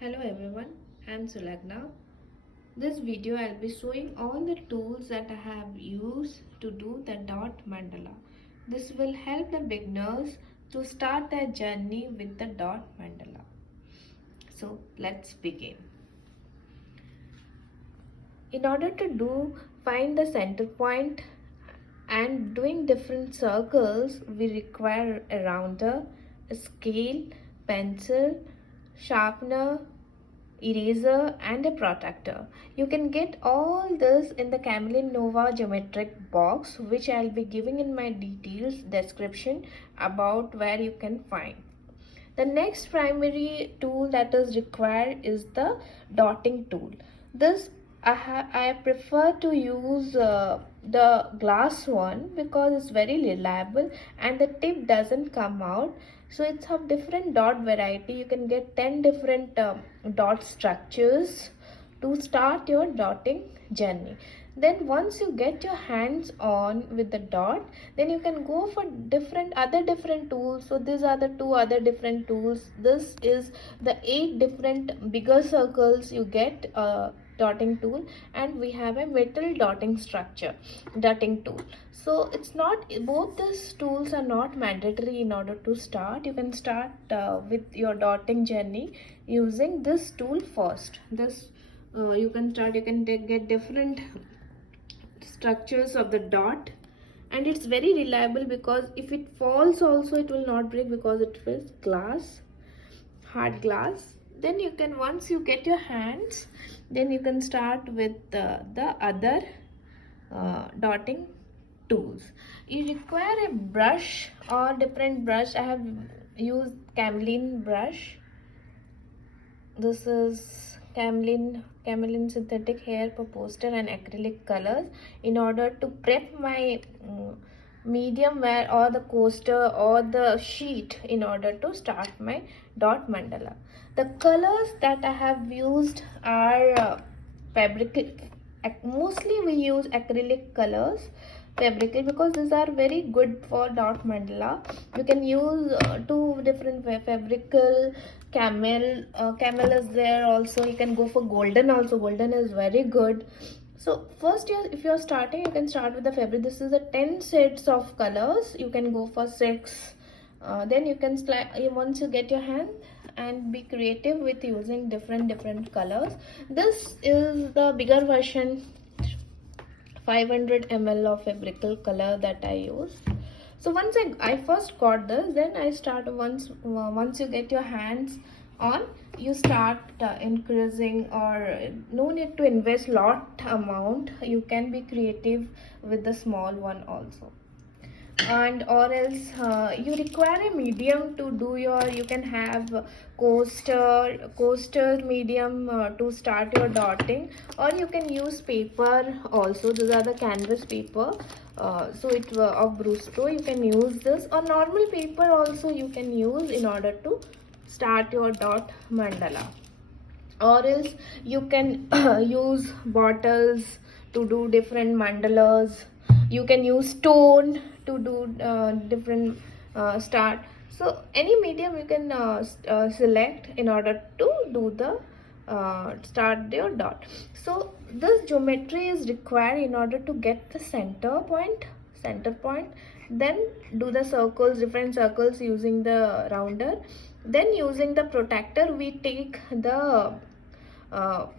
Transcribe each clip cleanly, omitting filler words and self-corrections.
Hello everyone, I am Sulagna. This video I'll be showing all the tools that I have used to do the dot mandala. This will help the beginners to start their journey with the dot mandala. So let's begin. In order to find the center point and doing different circles, we require a rounder, a scale, pencil, sharpener, eraser and a protractor. You can get all this in the Camlin Nova geometric box, which I'll be giving in my details description about where you can find. The next primary tool that is required is the dotting tool. This I prefer to use the glass one because it's very reliable and the tip doesn't come out. So it's of different dot variety. You can get 10 different dot structures to start your dotting journey. Then once you get your hands on with the dot, then you can go for different tools. So these are the two other different tools. This is the 8 different bigger circles you get dotting tool, and we have a metal dotting tool. So it's not, both these tools are not mandatory in order to start. You can start with your dotting journey using this tool first. You can get different structures of the dot, and it's very reliable because if it falls also it will not break because it is hard glass. Then you can, once you get your hands, then you can start with the other dotting tools. You require a brush or different brush. I have used Camlin brush. This is Camlin synthetic hair for poster and acrylic colors in order to prep my medium wear or the coaster or the sheet in order to start my dot mandala. The colors that I have used are mostly we use acrylic colors, fabric, because these are very good for dot mandala. You can use two different fabrical, camel is there also. You can go for golden also. Golden is very good. So first, if you're starting, you can start with the fabric. This is a 10 sets of colors. You can go for 6. Then you can once you get your hand and be creative with using different colors. This is the bigger version, 500 ml of fabrical color that I used. So once I first got this, then I start once you get your hands on, you start increasing, or no need to invest lot amount. You can be creative with the small one also. And or else you require a medium to do your, you can have coaster medium to start your dotting, or you can use paper also. These are the canvas paper, so it of Brustro. You can use this, or normal paper also you can use in order to start your dot mandala. Or else you can use bottles to do different mandalas. You can use stone to do different start. So any medium you can select in order to do the start your dot. So this geometry is required in order to get the center point. Then do the circles, different circles using the rounder. Then using the protractor we take the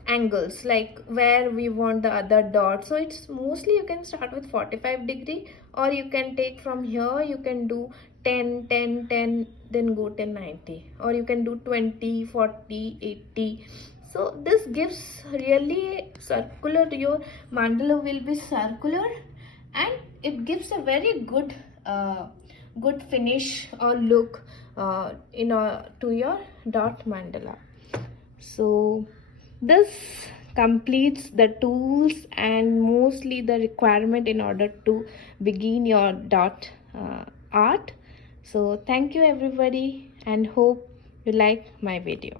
angles, like where we want the other dot. So it's mostly you can start with 45-degree, or you can take from here, you can do 10 10 10, then go 10 90, or you can do 20 40 80. So this gives really circular, your mandala will be circular, and it gives a very good good finish or look to your dot mandala. So this completes the tools and mostly the requirement in order to begin your dot art. So thank you everybody, and hope you like my video.